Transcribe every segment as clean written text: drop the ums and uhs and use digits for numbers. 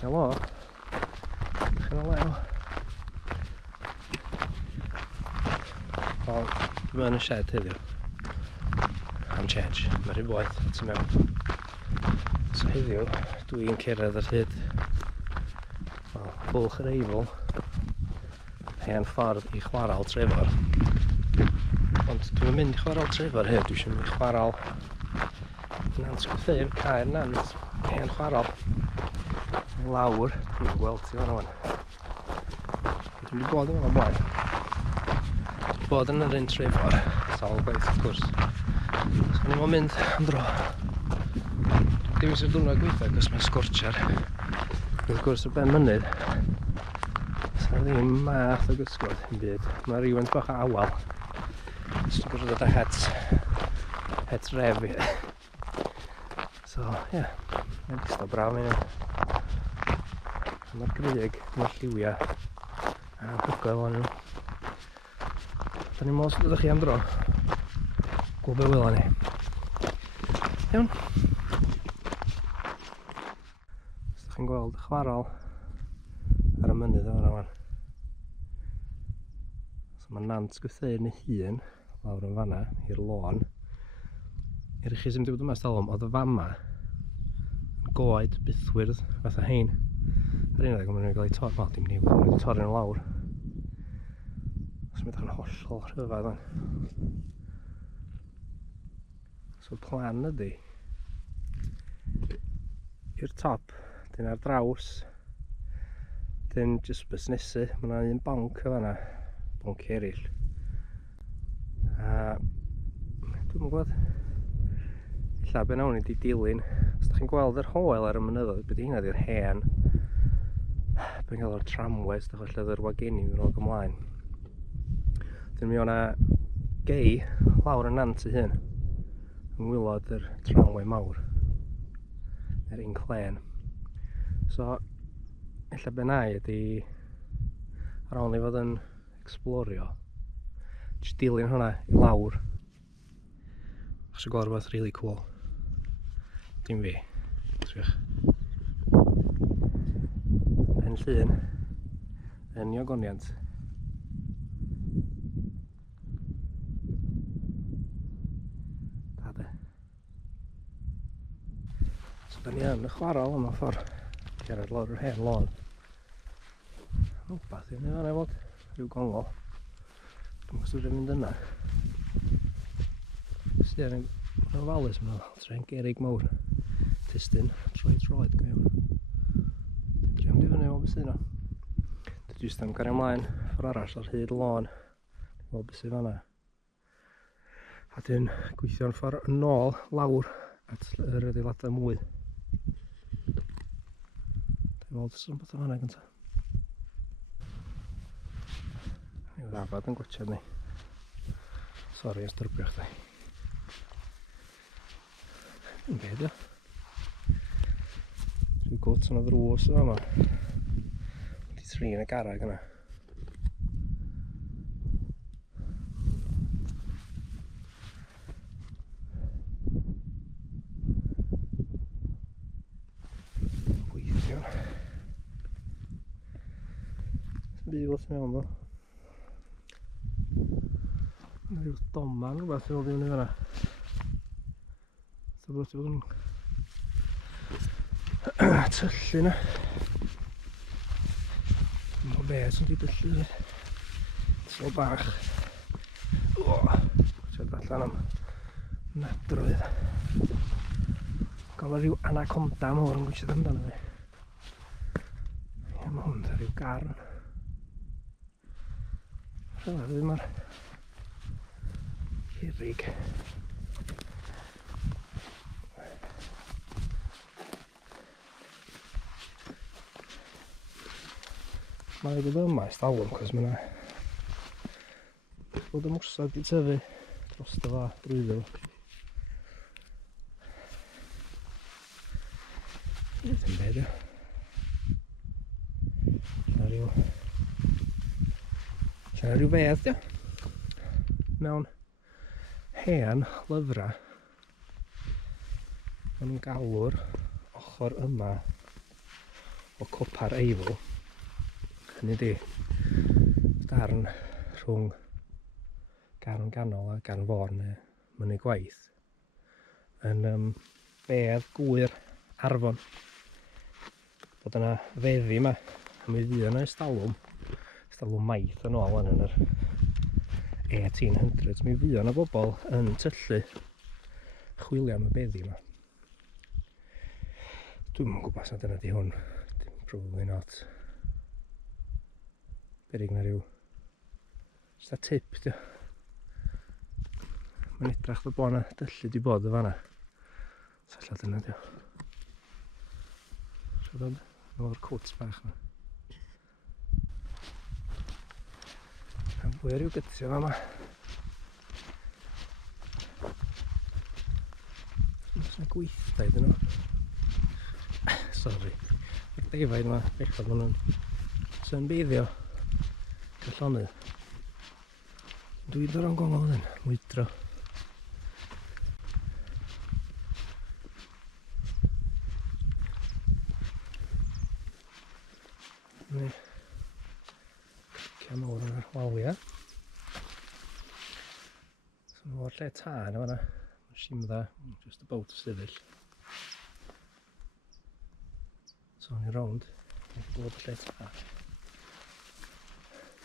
Helo. Chi'n o lew. Wel, dwi yn y shed heddiw. Am change. Mae'r rhy boeth tu mewn. So heddiw, dwi'n cyrraedd ar hyd bwlch yr Eifl. Hen ffordd i chwarel Trefor. Ond dwi'n mynd i chwarel Trefor hyn. Dwi eisiau mynd i chwarel Nant Gwrtheyrn, Cae'r Nant. Hen chwarel. Lawr. Dwi'n gweld ti fan o'n. Dwi wedi bod yn fan o blaen. Bod yn yr un Trefor. Sawl gwaith wrth gwrs. So ni'n mynd am dro. Dwi'n dewis yr diwrnod gweithio cos mae'n sgortiar. Wrth gwrs y Ben Mynydd. So ddim math o gysgod yn byd. Mae rhywun bach o awal. So dwi'n gwrdd o het ref i. So ie. Mae'n gysdo braf yn un. Mae'r grug, mae'r lliwia. A anhygoel o'n nhw. Da ni'n meddwl sydd ydych chi am dro. Gwyl be wyla ni. Iawn. Os ydych chi'n gweld y chwarel ar y mynydd o'r awan. So mae Nant Gwrtheyrn ei hun lawr yn fanna i'r lôn. I'r chi sy'n dweud yma stalwm, oedd y fama yn goed bythwyrdd fatha hein. Yr un oed mae'n cael ei torri, wel dim niw, mae'n cael ei torri yn lawr. So mae'n edrych yn hollol rhyfedd o'n. So plan ydi i'r top, dyn ar draws, dyn jyst busnesu, mae yna un bonc o fanna, bonc eraill. A dwi'n gwybod, illa be nawn ni di dilyn, os ydych chi'n gweld yr hoel ar y mynyddoedd, beth hynna di'r hen, be'n cael o'r tramways, ydych chi'n lle yr wageni yn ôl ymlaen. Dyn mi o'na gei lawr y nant ei hun, yng ngwylod yr tramway mawr, yr un clen. So, illa be nai ydi, ar ôl ni fod yn explorio, jyst dilyn hwnna i lawr. Chos gweld rhywbeth really cool. Dim fi. Swych. Ben Llyn. Yn Iogoniant. Da de. So da ni yn y chwarel yma ffordd. Gerad lawr yr hen lôn. Rwbath i'n fan efo rhyw gongol. Dwi'n gwybod dwi'n mynd yna. Sydd yn ofalus yn ôl, tren gerig mawr. Tystyn, troed go iawn. Dwi'n mynd i fyny o beth sydd yna. Dwi'n jyst am gario ymlaen ffordd arall ar hyd y lôn. Dwi'n gweld beth sydd fanna. A dwi'n gweithio'n ffordd yn ôl lawr at yr adeiladau mwy. Dwi'n gweld sy'n beth o fanna gyntaf. Ni'n ddafad yn gwachod ni. Sori os dyrbio chdi. Yn beth o. Rhyw gwt yn o ddrws o fama. Di tri yn y garag yna. Gweithio. Sy'n byd wrth mewn ddo. Yna rhyw doman rhywbeth i ddod i fyny fyna. So bod ti fod yn tyllu na. Dwi'n meddwl beth sy'n di dyllu. So bach. Siarad allan am nadroedd. Gofod rhyw anaconda mawr yn gwysiad amdano fi. Ie, mae hwn da rhyw garn. Rhyfedd ddim ar hirig. Mae'n rhaid i fod yma ystalwm, cos mae yna bod y mwsog di tyfu dros dy fa brwydro. Dim beth yw. Lla rhyw fedd yw. Mewn hen lyfrau. Mae'n galw'r ochr yma o cwpa'r Eifl. Hynny di darn rhwng Garn Ganol a Gaernarfon neu mynydd gwaith yn bedd gwir Arfon. Bod yna feddi yma, a mi fydd yna estalwm maith yn ôl yn yr 1800s. Mi fydd yna bobl yn tyllu chwilio am y beddi yma. Dwi'm yn gwybod sut dyna di hwn. Probably not. Berig na ryw just a tip dio. Mae'n edrach fod bod yna dyllu di bod o fanna. Salla dyna dio. Siarad o'r cwts bach yma. Yn fwy ryw gytio fa yma. Oes yna gweithdaid yn nhw. Sori. Ac defaid yma, bechod maen nhw'n synbeiddio gallonydd. Dwi'n dod o'n gongol hyn, mwydro. Cian mawr yn yr walia. So o'r lle tân yma yna. Simdda, just about sefyll. So ni rownd, mae'n bod lle tân.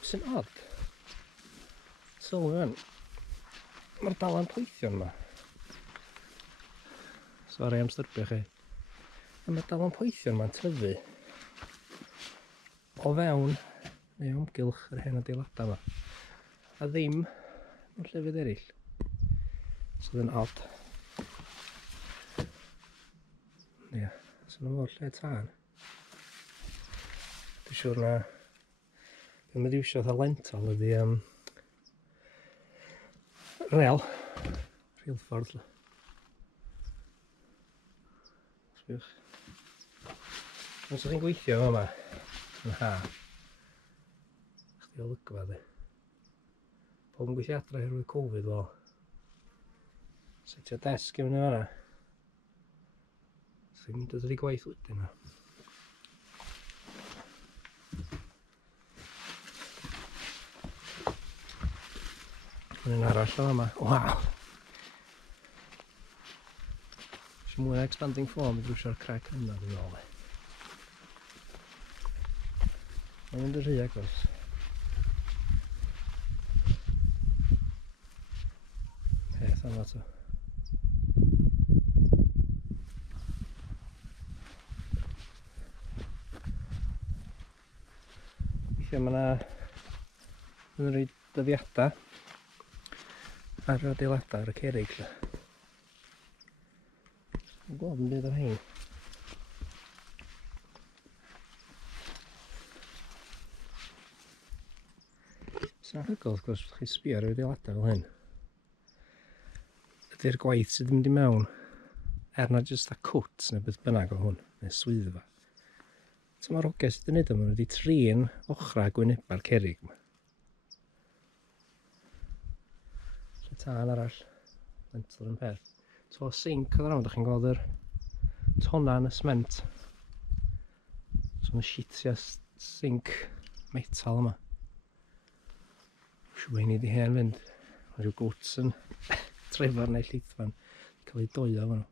Sy'n odd. Sylwi fan, mae'r dalan poethion yma. Sori am styrbio chi. Mae'r dalan poethion yma'n tyfu o fewn neu amgylch yr hen adeiladau yma. A ddim mewn llefydd eraill. So yn odd. Ie, so nhw o'r lle tân. Dwi'n siŵr na be mae iwsio fatha lental ydi rel, rheilffordd. Sbiwch. Os ydych chi'n gweithio yma yn ha, chdi olygfa di. Pob yn gweithio adra oherwydd Covid, wel, setio desg i fyny fanna. Sy'n dod yr i gwaith wedyn yna. Un arall o yma. Waw! Eisiau mwy o expanding foam i drwysio'r crec yna dwi'n ôl. Mae'n mynd yr rhy agos. Peth yma to. Weithiau mae yna rhoi dyddiadau ar y adeiladau ar y cerrig. Dwi'n gweld yn byd ar hein. Sy'n anhygoel, wrth gwrs, wrth chi sbio ar y adeiladau fel hyn. Ydy'r gwaith sydd yn mynd i mewn, na jyst a cwt neu beth bynnag o hwn, neu swyddfa. So mae'r oges sydd yn neud yma wedi trin ochrau gwyneba'r cerrig yma. Tân arall, lentil yn peth. To sinc oedd arno, da chi'n gweld yr tonna yn y sment. So mae'n sheetia sinc metal yma. Siwr ni di hen fynd. Mae rhyw gwts yn trefar neu ithfaen cael ei doio fan nhw.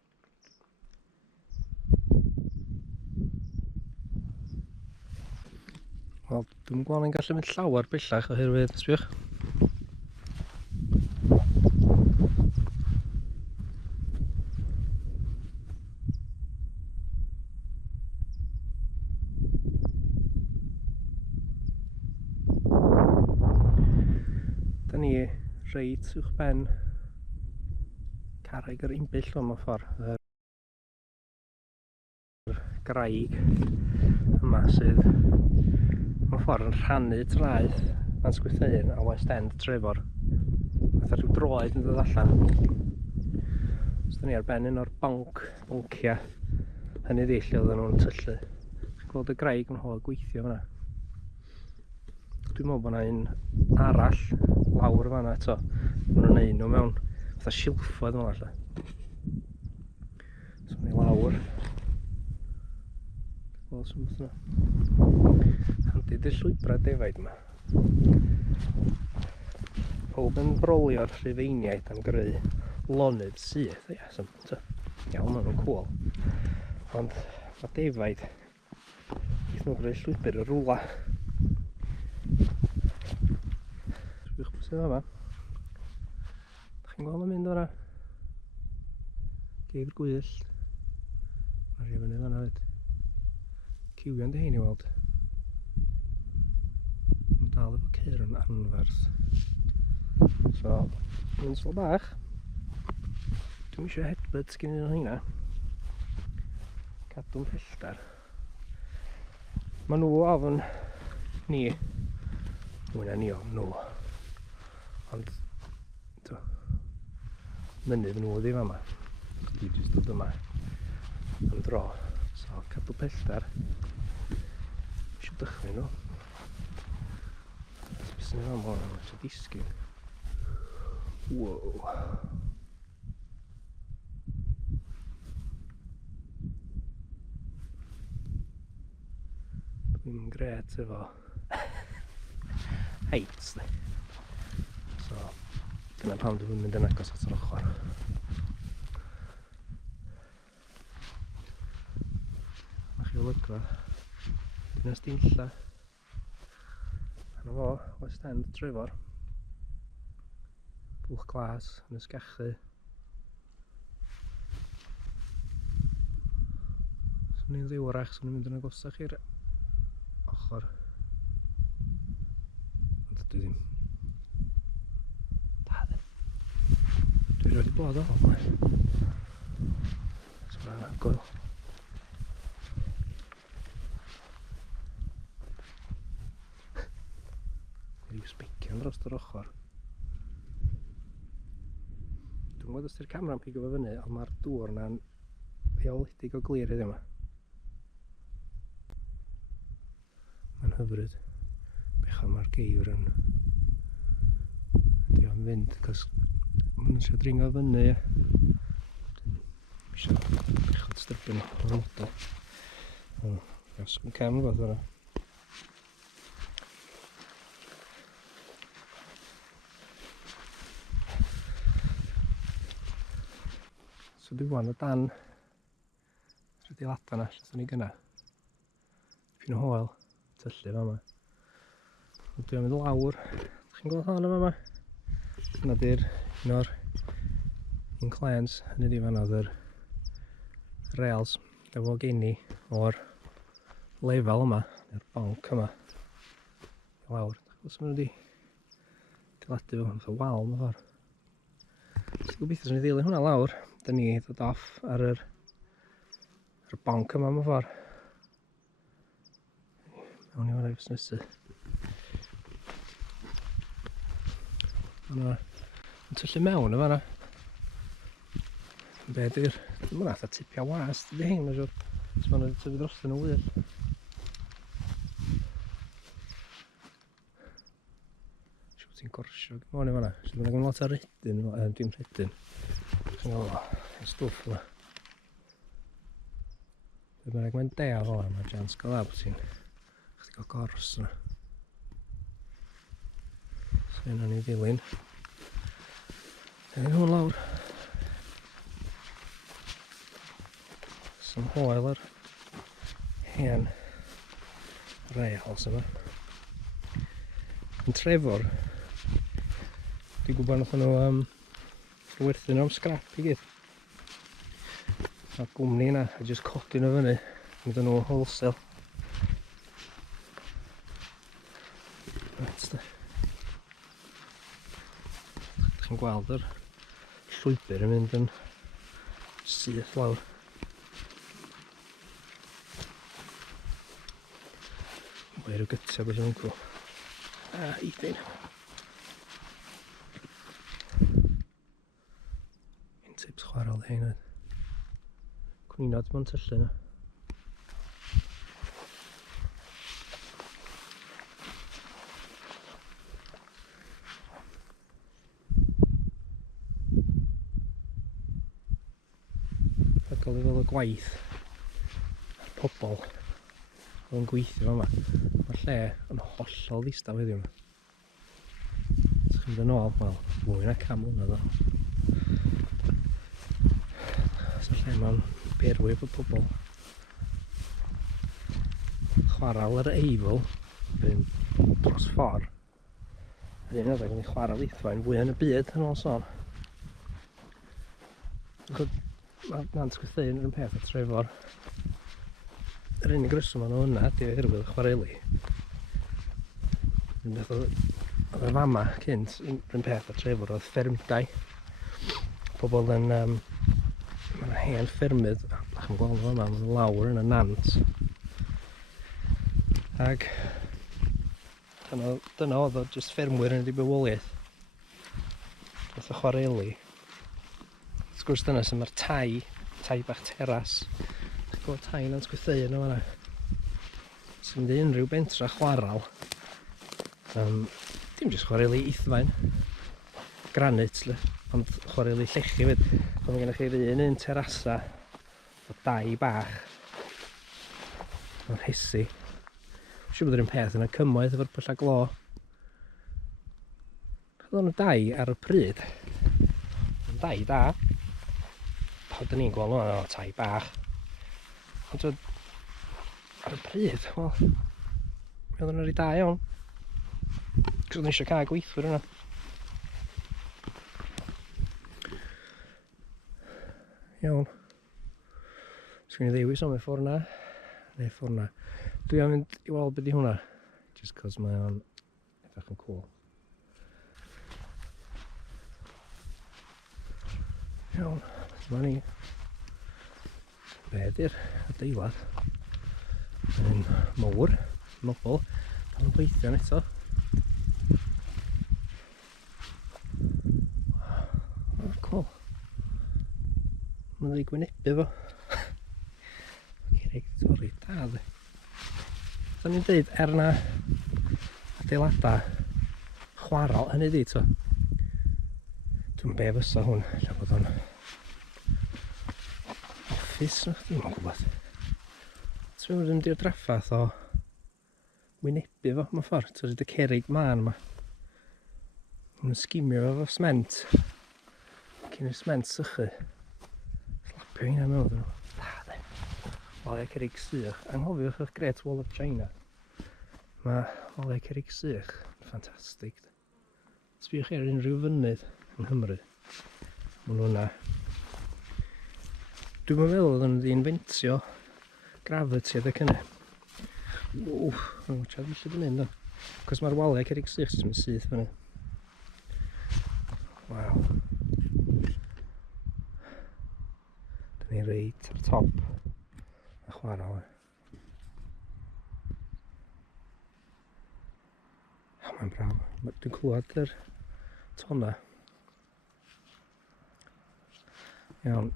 Wel, dwi'n gweld yn gallu mynd llawer bellach oherwydd, sbiwch. Da ni reit uwchben carreg yr imbyll mewn ffordd. Yr graig yma sydd mewn ffordd yn rhannu traeth Nant Gwrtheyrn a West End Trefor. Fatha rhyw droed yn dod allan. Os da ni ar ben un o'r boncia hynny ddi lle oedden nhw'n tyllu. Chi'n gweld y graig yn hol gweithio fanna. Dwi'n meddwl bod yna un arall lawr fanna eto. Maen nhw'n neud nhw mewn fatha silffoedd fel allan. So ni lawr. Wales yn beth yna. Handi dy llwybra defaid yma. Pob yn brolio'r rhufeiniaid am greu lonydd syth. Ia, iawn, maen nhw'n cŵl. Ond mae defaid eith nhw'n greu llwybr y rwla. Rwy'ch beth sydd yma. Da chi'n gweld yn mynd o'na? Cae'r gwyllt. Mae'r rhywun fyny fan'na fyd. Ciwion dy hein i weld. Mae'n dal efo Cae'r Nant. So, mynd slo bach. Dwi'n eisiau headbuds gen i'n hynna. Cadw'n pelltar. Mae nhw ofn ni. Mwy na ni ofn nhw. Ond, mynydd nhw oedd i fama. Dwi jyst dod yma am dro. So, cadw pelltar. Eisiau dychmyn nhw. Beth sy'n ei fam hwn, eisiau disgyn. Wow. Dwi'n gret efo heights. So, dyna pam dwi'n mynd yn agos at yr ochr. Ma'ch chi olygfa. Dyna stinlla. Yna fo, West End, Trefor. Bwch glas yn ysgachu. Swn i'n ddiwrach, swn i'n mynd yn agosach i'r ochr. Ond dwi ddim. Dwi wedi bod o hwn. So mae'n anhygoel. Ryw sbician dros yr ochr. Dwi'n gwybod os ydy'r camera'n pigo fo fyny, ond mae'r dŵr na'n ddiawledig o glir heddiw yma. Mae'n hyfryd. Bechod mae'r geir yn... Dwi am fynd, cos mae'n eisiau dringo fyny. Dwi'n eisiau bechod styrbyn o'r model. Os yn cam rhywbeth o'r So dwi wan o dan yr adeiladau yna, lle ni gynna. Dipyn o hoel, tyllu fama. Dwi'n mynd lawr, chi'n gweld hon yma? Yna di'r un o'r inclines, hynny di fan oedd yr rails efo geni o'r lefel yma, neu'r bonc yma, lawr. Os maen nhw wedi adeiladu fo, fatha wal mewn ffordd. So gobeithio sy'n ei ddilyn hwnna lawr, da ni ddod off ar yr bonc yma mewn ffordd. Mewn i fan'na i busnesu. Yn tyllu mewn y fan'na. Be di'r... Mae'n atha tipia wast ydi hyn, mae'n siwr. Os ma'n wedi tyfu dros yn y wyll. Siwr ti'n gorsio mewn i fan'na. Siwr mae'n gwneud lot o redyn, dim redyn. Chi'n gweld o, stwff yma. Mae'n dea fo, mae'n jans gael ab ti'n chdi gael gors yna. So yna ni ddilyn. Dyna hwn lawr. Some hoel ar hen rails yma. Yn Trefor, dwi'n gwybod nath nhw werthu nhw am scrap i gyd. A'r gwmni yna, a jyst codi nhw fyny, mynd nhw wholesale. Chi'n gweld yr llwybr yn mynd yn syth lawr. Mae rhyw gytio beth yw'n cwl. A eithfaen. Un tips chwarel hyn oedd. Cwningod mewn tyllu yna. Rhagol i fel y gwaith a'r pobl oedd yn gweithio yma. Mae'r lle yn hollol ddistaw heddiw yma. Os chi'n mynd yn ôl, wel, mwy na 100 mlynedd o. So lle mae'n berwydd o pobl. Chwarel yr Eifl, bydd dros ffordd. Yr un adeg yn ei chwarel ithfaen fwy yn y byd yn ôl sôn. Mae Nant Gwrtheyrn yn peth o Trefor. Yr unig reswm o'n hwnna ydy oherwydd y chwareli. Oedd y fama cynt yn peth o Trefor oedd ffermdau. Pobl yn... Mae'n hen ffermydd, a'ch chi'n gweld fama, mae'n lawr yn y Nant. Ag dyna oedd o jyst ffermwyr yn ei bywoliaeth. Oedd y chwareli. Wrth gwrs dyna sy'n mae'r tai bach teras. Chi'n gweld tai Nant Gwrtheyrn o fanna. Sy'n mynd i unrhyw bentra chwarel. Dim jyst chwareli ithfaen. Granit, ond chwareli llechi fyd. Ond mae gennych chi'r un terasa o dai bach. O'r hesi. Siw bod yr un peth yn y cymoedd efo'r pwlla glo. Oedd o'n dai ar y pryd. Yn dai da. Oedd ni'n gweld nhw'n o tai bach. Ond ar y pryd, wel, mi oedd yn rhy da iawn. Cos oedd ni eisiau cael gweithwyr yna. Iawn. Sgyn i ddewis o'n ffordd na. Neu ffordd na. Dwi am mynd i weld beth i hwnna. Just cos mae o'n edrych yn cool. Iawn. Dyma ni. Be ydy'r adeilad? Yn mawr. Nobl. Pan yn gweithio eto. Oh, cool. Mae'n ei gwynebu fo. Cerig torri da dde. Da ni'n dweud na adeiladau chwarel hynny di to. Dwi'n be fysa hwn, lle bod o'n office, dwi'n gwybod. Dwi'n mynd yn di'r draffath o wynebu fo, mewn ffordd. Ti'n rhaid y cerig man yma. Mae'n sgimio fo sment. Cyn i'r sment sychu. Slapio hynna mewn dyn nhw. Oliau cerig sych. Anghofiwch eich Great Wall of China. Mae oliau cerig sych yn ffantastig. Sbiwch chi ar unrhyw fynydd yng Nghymru. Mae hwnna. Dwi'n meddwl oedd nhw wedi inventio gravity adeg hynny. Ww, mae'n gwachad felly dyn hyn, do. Cos mae'r waliau cerig sych sy'n mynd syth fyny. Waw. Dyn ni reit ar top. Chwarel. Mae'n braf. Dwi'n clywed yr tonna. Iawn.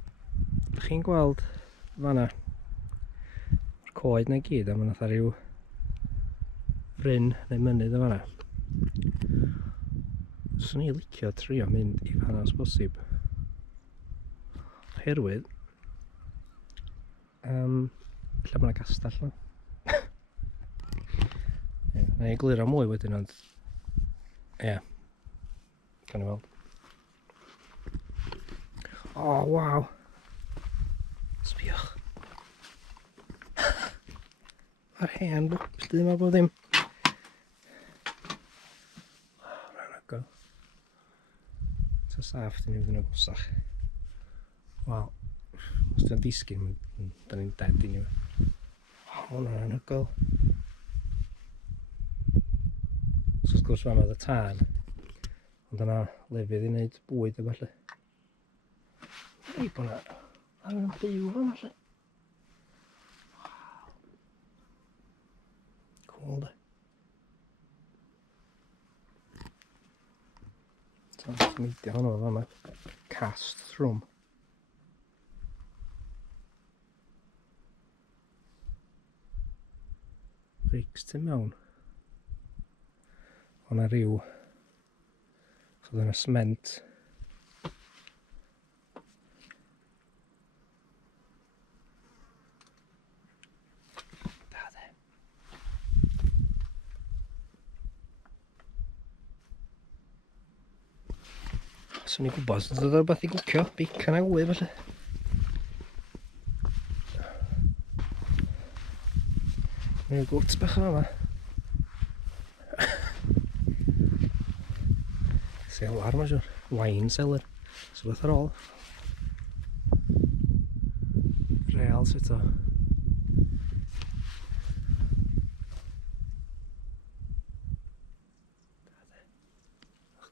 Dych chi'n gweld fanna yr coed na gyd a mae'n atha rhyw fryn neu mynydd o fanna. Swn i'n licio trio mynd i fanna os bosib. Oherwydd lle mae yna gastell yna. Na i egluro mwy wedyn, ond ie, gan i weld. O, waw. Sbiwch. Mae'r hen bwbdy yma bod ddim. Mae'n anhygoel. So saff dyn ni'n fynd yn agosach. Wel, os dyn nhw'n disgyn, da ni'n dead i ni. O, hwnna'n anhygoel. So wrth gwrs fama oedd y tân, ond yna lefydd i wneud bwyd a falle. Ei bod yna byw fama lle. Cool de. So, meidio hwnnw fama. Cast room. Bricks tu mewn. O'na ryw, so oedd yna sment. Da de. So ni'n gwybod, os ydw rhywbeth i gwcio, bacon a wy felly. Mae'n gwrt bach yma. Selar ma siwr, wine cellar. So beth ar ôl. Real sy'n to.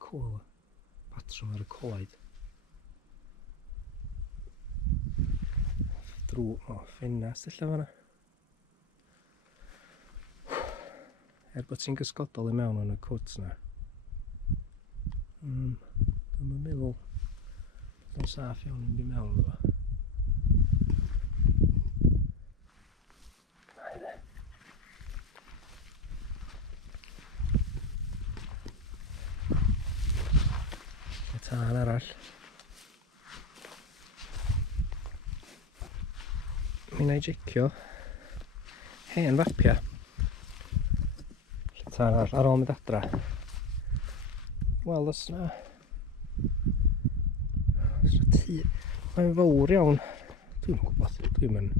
Cool. Patrwm ar y coed. Drw, ffenast illa fanna. Bod ti'n gysgodol i mewn yn y cwt na. Dwi'n meddwl bod o'n saff iawn yn mynd i mewn efo. Tân arall. Mi na i jecio hen fapia. Tân arall ar ôl mynd adra. Wel, os na tŷ. Mae'n fawr iawn. Dwi'n gwybod, dwi'n mynd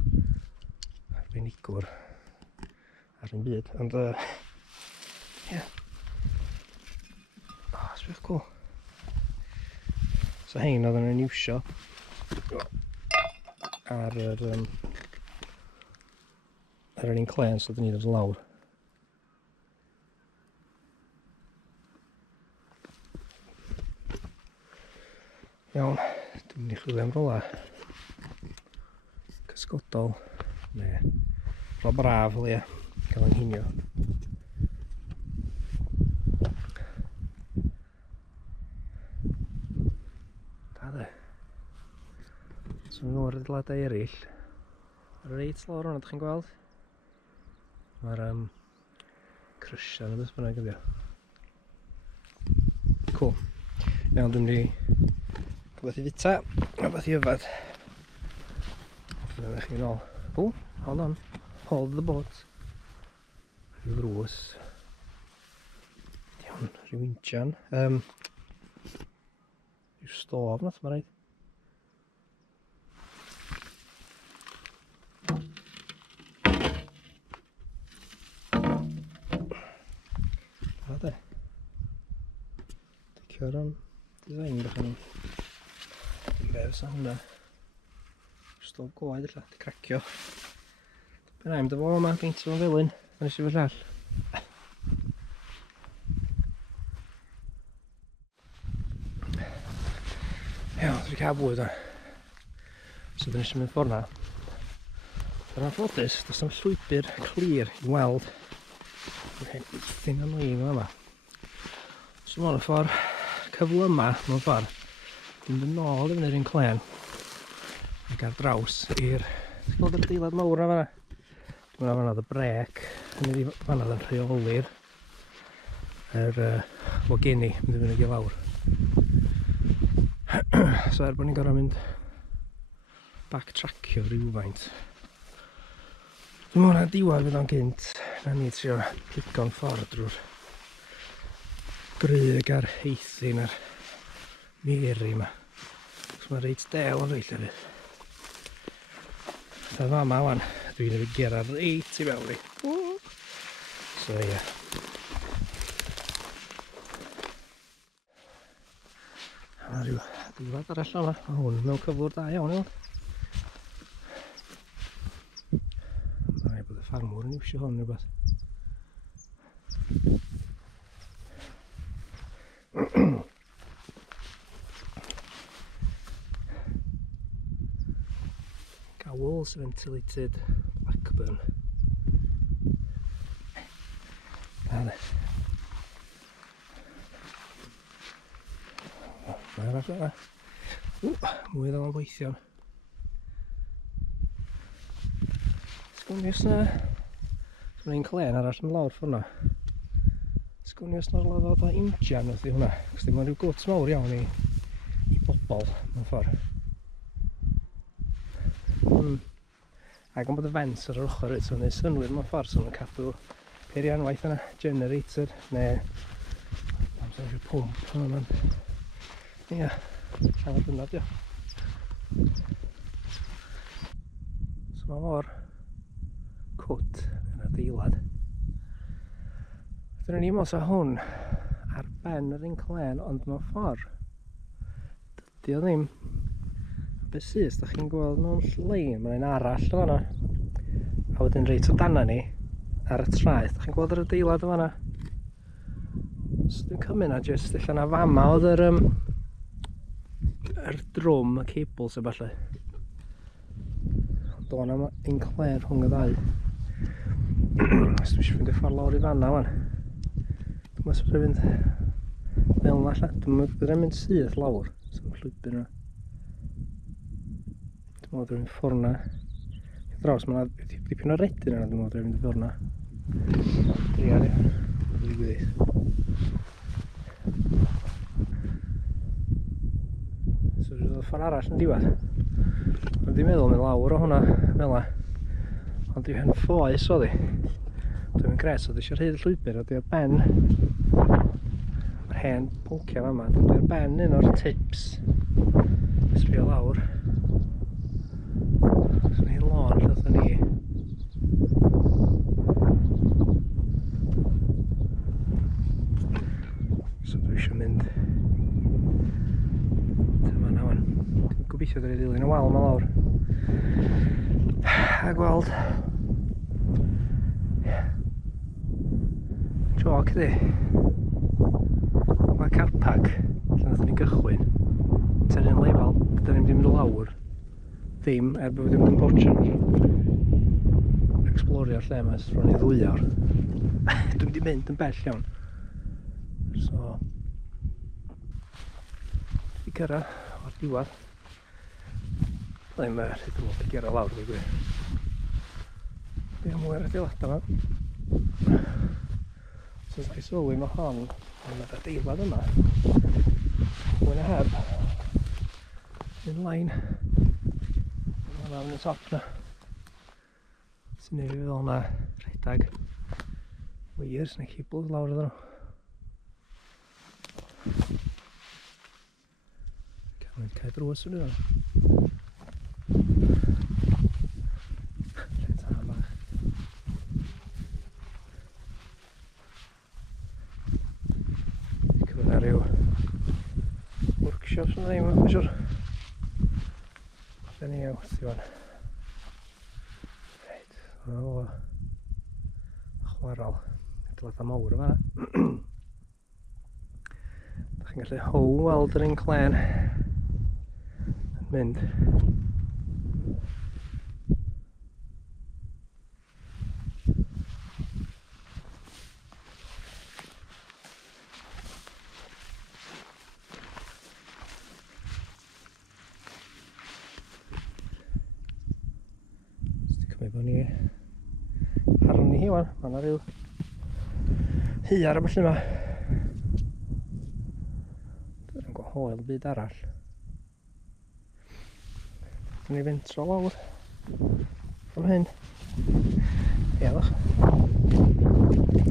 arbenigwr ar un byd, ond ie. Sbych cool. So hein oedd yn iwsio ar yr un clen, so dyn ni ddod lawr. Iawn, dwi'n mynd i chwilio am rola cysgodol, neu rola braf o leia, cael yn hinio. So mae'n o'r adeiladau eraill. Reit lawr hwnna, ydych chi'n gweld? Mae'r crysia yn y beth bynnag ydi o. Cool. Iawn, dwi'n mynd i rhywbeth i fita, rhywbeth i yfad. Dyna chi nôl. O, hold on. Hold the boat. Rhyw ddrws. Iawn, rhyw injan. Rhyw stof nath, mae'n rhaid. Cio'r design bach yn beth sa hwnna. Stof goed illa, di cracio. Ben Llyn dy fo yma, peintio fo'n felyn, a nes i fy llall. Iawn, dwi'n cael bwyd o. So dyn eisiau mynd ffordd na. Yr anffodus, does am llwybr clir i weld yr hen gwrthyn annoying yma. So mae'n ffordd cyfle yma, mewn ffordd, dwi'n mynd nôl i fyny'r un clen ac ar draws i'r... Ti'n gweld yr adeilad mawr na fanna? Dwi'n meddwl fanna y brec, hynny fanna yn rheoli'r wageni mynd i fyny i lawr. So bod ni'n gorfod mynd backtrackio rhywfaint. Dwi'n meddwl na diwad fydd o'n gynt, na ni trio digon ffordd drwy'r gryg a'r heithyn a'r Mae'r yma. So mae'n reit del o'n reit hefyd. Fe fama wan, dwi'n ei gera reit i fewn i. So ie. A rhyw diwad arall yma. Mae hwn mewn cyflwr da iawn iawn. Mae'n rhaid bod y ffarmwr yn iwsio hwn rhywbeth. Walls ventilated Blackburn. Mae'r arall yna. Mwy ddol o'n gweithio. Sgwni os na... Mae'n un clen arall yn lawr ffwrna. Sgwni os na'r lafod o injan oedd i hwnna. Cos dim ond rhyw gwt mawr iawn i bobl mewn ffordd. Ac ond bod y fens ar yr ochr so neu synwyr mewn ffordd so nhw'n cadw peirianwaith yna, generator neu amser rhyw pwmp. Ia, llawer dyna dio. So mae mor cwt yn adeilad. Dyna ni mos o hwn ar ben yr un clen, ond mewn ffordd dydi o ddim. Be sydd, da chi'n gweld mewn lein, mae'n un arall o fanna. A wedyn reit o dana ni ar y traeth, da chi'n gweld yr adeilad o fanna. So dwi'n cymryd na jyst allan na fama oedd yr drwm, y cables a ballu. Ond o'n am un clen rhwng y ddau. Os dwi eisiau fynd i ffordd lawr i fanna wan. Dwi'n meddwl fynd fel yna allan. Dwi'n meddwl mynd syth lawr. So'n llwybr yna. Dwi'n meddwl fynd ffordd yna. Draws, mae yna dipyn o redyn yna. Dwi'n meddwl fynd i ffordd yna. Driar i. Dwi'n gwydd. So dwi'n dod ffordd arall yn diwedd. Dwi'n meddwl mynd lawr o hwnna fel yna. Ond dwi'n hen ffoes o ddi. Dwi'n mynd gres, o dwi eisiau rhaid y llwybr, o dwi ar ben yr hen pwncia fama. Dwi ar ben un o'r tips. Sbio lawr. So ni lôn lle dda ni. So dwi eisiau mynd dyma na wan. Dwi'n gobeithio dwi'n dilyn y wal yma lawr. A gweld joc ydi. Mae carpag lle nath ni gychwyn ter un lefel, da ni'n mynd lawr ddim, bod wedi mynd yn portion ar explorio'r lle yma bron i 2 awr. Dwi'n wedi mynd yn bell iawn. So dwi cyrra o'r diwedd. Ddim rhaid yn mwyn i gyrra lawr fi gwyr. Be am mwy'r adeiladau yma. So os chi sylwi mae hon yn yr adeilad yma. Mwy na heb. Un lain. Yma yn y top yna. Sy'n ei fi fel yna rhedag. Weirs neu cables lawr ydyn nhw. Cael cael drws yn ydyn nhw. Workshops yn ddim, mae'n siwr. Da ni wrth i fan. Reit, o chwarel. Adeiladau mawr yma. Da chi'n gallu how weld yr un clen yn mynd. Bo ni arni hi wan, mae yna rhyw hyar a felly yma. Dwi'n gweld hoel byd arall. Dwi'n ei fentro lawr am hyn. Ie, ddech.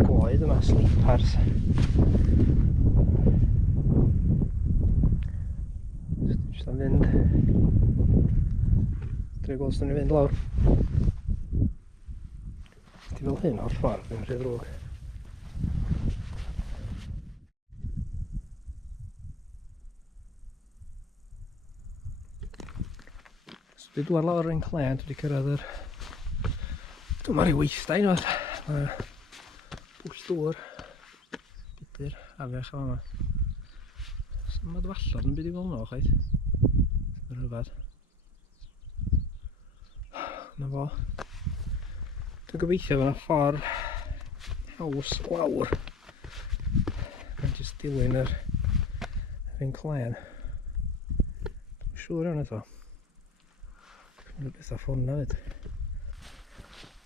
Goed yma, sleepers. Jyst am fynd. Dwi'n gweld os dwi'n ei fynd lawr. Fel hyn o'r ffordd, dwi'n rhaid drwg. So dwi dwar lawr yr un clen, dwi wedi cyrraedd yr... Dwi'n marw weithdau unwaith. Bwll dŵr. Bydyr, afiach o fama. So mae dwallod yn byd i fel nhw, chwaith. Yn rhyfedd. Na fo. Dwi'n gobeithio fyna ffordd haws lawr. Mae'n jyst dilyn yr un clen. Dwi'n siŵr iawn eto. Dwi'n beth a ffwrna fyd.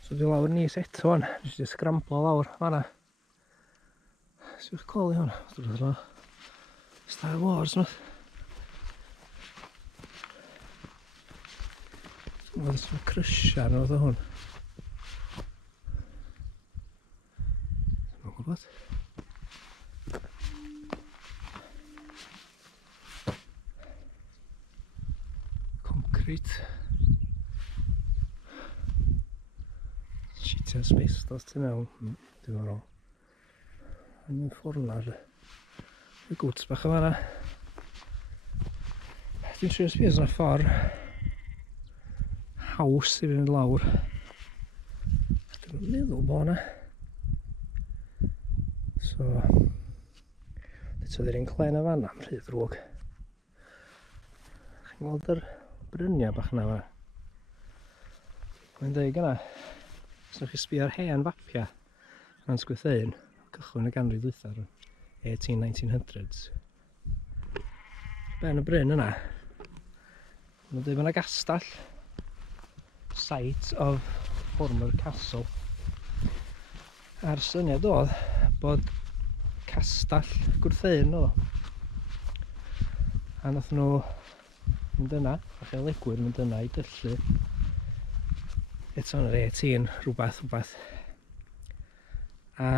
So dwi'n lawr nis eto wan. Jyst i sgramblo lawr fanna. Syw'ch col i hwn. Dwi'n dod o Star Wars yma. Dwi'n meddwl crysia nhw oedd o hwn. Gwybod? Shitio asbestos tu mewn, diddorol. Yn mynd ffwrn ar y gwts bach o fanna. Dwi'n trio sbio os yna ffordd haws i fynd lawr. Dwi'n meddwl bod yna. So, eto ddi'r un clen o fanna am rhy ddrwg. Chi'n gweld yr bryniau bach yna fa? Mae'n dweud yna, os ydych chi sbio ar hen fapia Nant Gwrtheyrn, cychwyn y ganrif ddwythaf, 1900s. Ben y bryn yna, mae'n dweud yna gastell, site of former castle. A'r syniad oedd bod castell Gwrtheyrn oedd o. A nath nhw mynd yna, a chaelegwyr mynd yna i dyllu eto yn yr 18 rhywbeth. A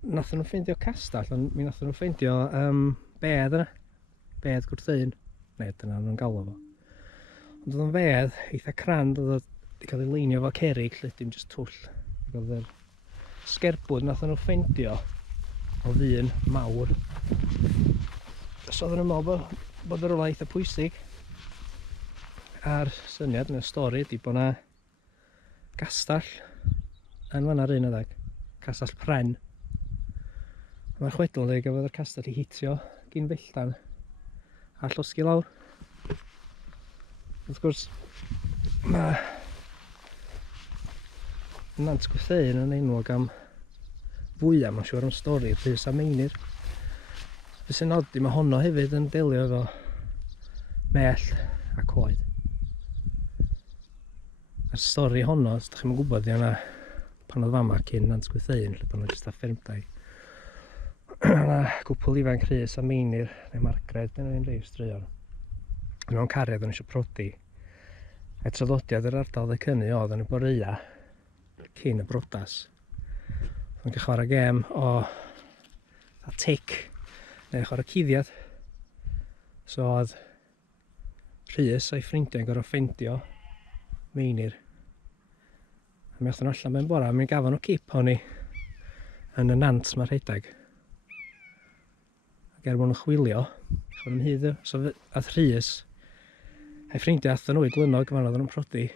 nath nhw ffeindio castell, ond mi nath nhw ffeindio bedd yna. Bedd Gwrtheyrn, neu dyna nhw'n galw fo. Ond oedd o'n fedd eitha crand, oedd o wedi cael ei leinio fel cerig, lle dim jyst twll. Oedd yr sgerbwd nath nhw ffeindio o ddyn mawr. So oedden nhw'n meddwl bod yr ola eitha pwysig. A'r syniad yn y stori ydi bod yna gastell yn fanna'r un adag, castell pren. Mae'r chwedl yn dweud gafodd yr castell i hitio gyn felltan a llosgi lawr. Wrth gwrs, mae Nant Gwrtheyrn yn enwog am fwyaf, mae'n siŵr am stori Rhys a Mae'r. Be sy'n nodi, mae honno hefyd yn delio efo mell a coed. A'r stori honno, os ydych chi'n gwybod, di yna pan oedd fama cyn Nant Gwrtheyrn, lle bod nhw jyst â ffermdau. Yna gwpl ifanc Rhys a Mae'r, neu Margaret, ben nhw'n reis straeon. Mewn cariad o'n eisiau prodi. A traddodiad yr ardal dde cynnu oedd yn y boreia cyn y brodas. O'n cael chwarae gêm o tic, neu chwarae cuddiad. So oedd Rhys a'i ffrindiau'n gorfod ffeindio Mae'r. A mi aethon allan mewn bora, mi gafon nhw cip honni yn y nant mae'r rhedeg. Ac er mwyn nhw chwilio, chwn yn hyd. So ath Rhys a'i ffrindiau athon nhw i glynog fan oedd nhw'n prodi.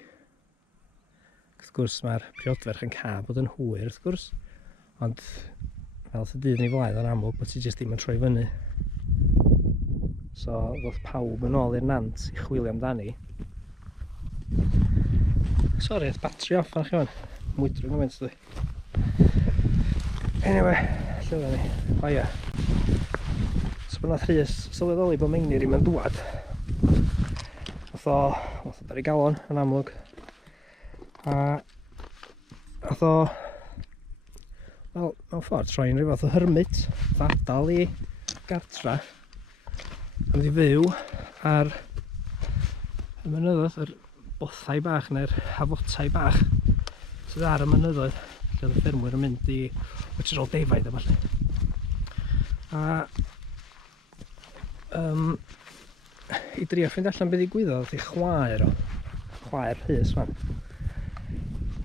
Wrth gwrs mae'r priodferch yn cael bod yn hwyr wrth gwrs. Ond fel y dydd ni flaen o'n amlwg bod ti jyst ddim yn troi fyny. So ddoth pawb yn ôl i'r nant i chwilio amdani. Sori, oedd batri off fan chi fan. Mwydro gymaint dwi. Anyway, lle oedden ni? O ia. So bod nath Rhys sylweddoli bod Mae'r ddim yn dŵad. Nath o dar i galon yn amlwg. A nath o, wel, mewn ffordd troi'n rhyw fath o hermit, ddadal i gartra. A mynd i fyw ar y mynyddoedd, yr bothau bach neu'r hafotau bach sydd ar y mynyddoedd, lle oedd y ffermwyr yn mynd i wytr ôl defaid a falle. A i drio ffeind allan beth ddigwyddodd i chwaer Rhys fan.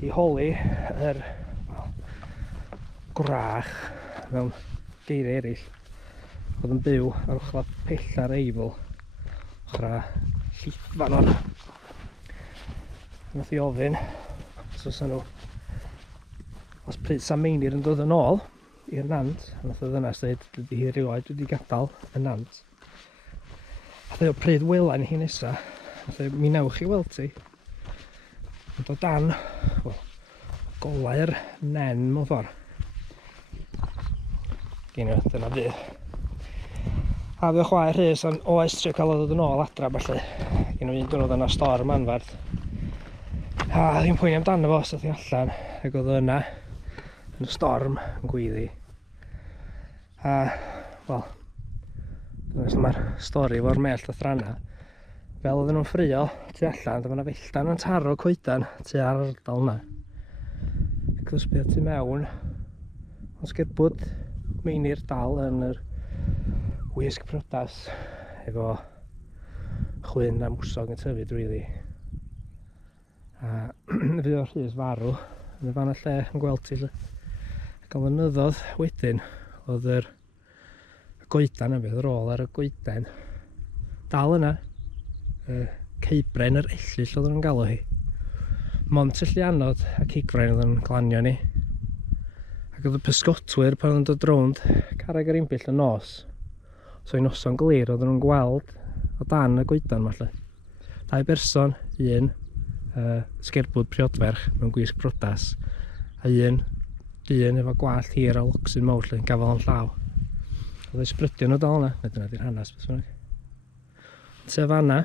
I holi yr gwrach mewn geiriau eraill oedd yn byw ar ochr pella'r Eifl, ochr llithfan o'r. Nath i ofyn os nhw, os pryd sa Mae'r yn dod yn ôl i'r nant, a nath o ddynas dweud dydy hi rioed wedi gadael y nant. A dweud o pryd welan hi nesa, a dweud mi newch chi weld ti. Ond o dan, wel, golau'r nen mewn ffordd. Gynnu, dyna fydd. A fydd o chwaer Rhys ond oes trio cael o ddod yn ôl adra felly. Gynnu un diwrnod yna storm anfarth. A ddim poeni amdano fo os oedd hi allan, ac oedd yna yn y storm yn gweiddi. A, wel, dyna mae'r stori fo'r mell lethrau. Fel oedden nhw'n ffrio tu allan, dyma yna felltan yn taro coedan tu ar ardal yna. Ac os bydd tu mewn, ond sgerbwd Mae'r dal yn yr wisg priodas efo chwyn a mwsog yn tyfu drwyddi. A fydd o'r Rhys farw yn y fan y lle yn gweld ti. Ac am flynyddoedd wedyn, oedd yr goedan yn bydd ar ôl ar y goeden. Dal yna, ceibren yr ellyll oedd nhw'n galw hi. Mont y Llanod ac Igfrain oedd yn glanio ni. Ac oedd y pysgotwyr pan oedd yn dod rownd carreg yr imbyll y nos. So i noson glir oedd nhw'n gweld o dan y goedan yma lle. 2 berson, un sgerbwd priodferch mewn gwisg brodas a un dyn efo gwallt hir a locsyn mawr lle yn gafel yn llaw. Oedd ei sbrydio nhw dal yna, na dyna di'r hanes beth bynnag. Sef fanna,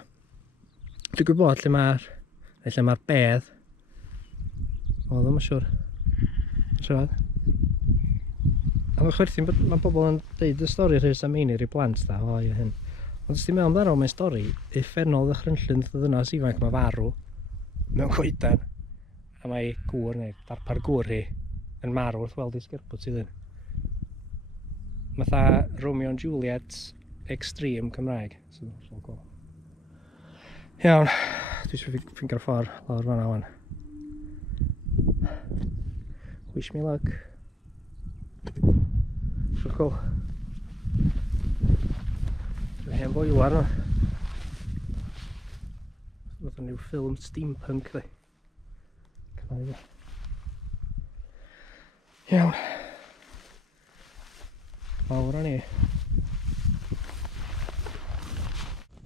dwi'n gwybod lle mae'r bedd. O, ddim yn siŵr. Siarad. A mae'n chwerthin bod mae bobl yn deud y stori Rhys am Einir i blant da, o ie hyn. Ond os ti'n meddwl amdano mae'n stori, uffernol ddychrynllyn ddynas ifanc mae farw mewn coedan. A mae gŵr neu darpar gŵr hi yn marw wrth weld ei sgerbwd sydd yn. Matha Romeo and Juliet extreme Cymraeg. So cool. Iawn, dwi eisiau ffingo'r ffordd lawr fanna wan. Wish me luck. So cool. Dwi'n hen boi iwan o. Oedd yn yw ffilm steampunk ddi. Cymraeg. Iawn. Lawr o ni.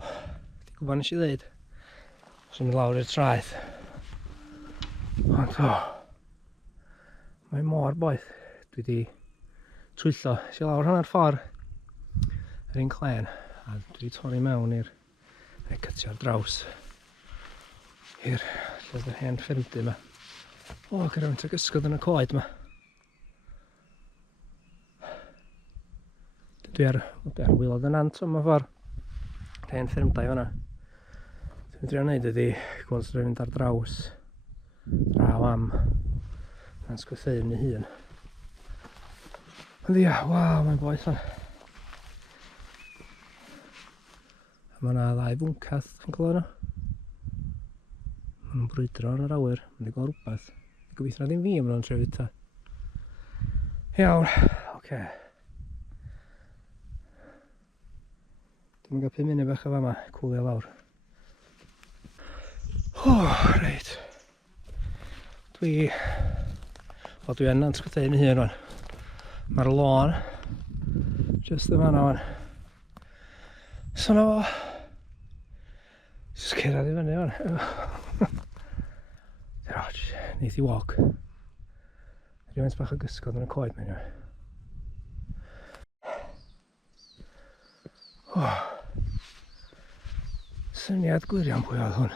Di gwybod nes i ddeud? Os yn mynd lawr i'r traeth. Ond o. Mae mor boeth. Dwi di twyllo. Si lawr hanner ffordd. Yr un clen. A dwi di torri mewn i'r... Neu cytio ar draws. I'r... Lle oedd yr hen ffyrndy yma. O, gyrraedd ag ysgod yn y coed yma. Dwi ar wylod y Nant o'n ffordd. Hen ffyrndau fan'na. Dwi'n drio wneud ydi gweld sy'n mynd ar draws. Draw am Nant Gwrtheyrn ei hun. Ond ia, waw, mae'n boeth fan. A mae yna 2 fwncath, chi'n gweld yno? Mae'n brwydro yn yr awyr, mae'n di gweld rhywbeth. Gobeithio na ddim fi am nhw'n trefyd ta. Iawn, oce. Dwi'n gael 5 munud bach o fama, cwlio lawr. O, reit. Dwi yn Nant Gwrtheyrn ei hun rwan. Mae'r lôn just yn fan'na wan. So na fo. Jyst cyrraedd i fyny wan. Neith i walk. Rhywun bach o gysgod yn y coed mewn yw. Syniad gwirion pwy oedd hwn.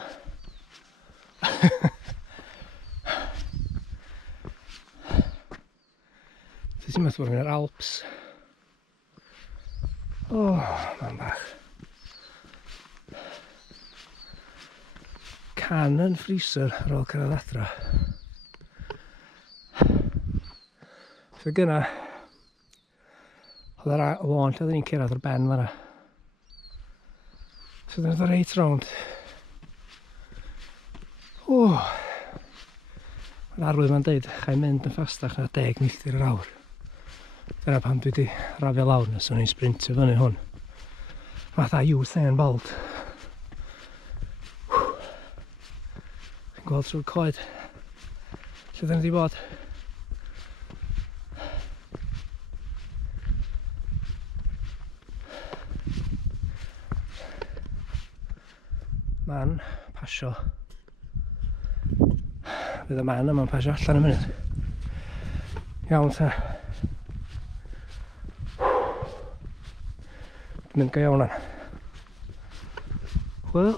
Dwi'n meddwl bod fi'n yr Alps. O, man bach. Can yn freezer ar ôl cyrraedd adra. So gyna, oedd yr lôn lle oedd ni'n cyrraedd o'r ben fan'na. So dyna ddod reit rownd. Mae'r arwydd ma'n deud, chai'n mynd yn ffastach na 10 milltir yr awr. Dyna pam dwi wedi rafio lawr nes o'n i'n sprintio fyny hwn. Fatha Usain Bolt. Chi'n gweld trwy'r coed. Lle dyna di bod? Man pasio. Bydd y man yma'n pasio allan y munud. Iawn ta. Dwi'n mynd go iawn an. Wel,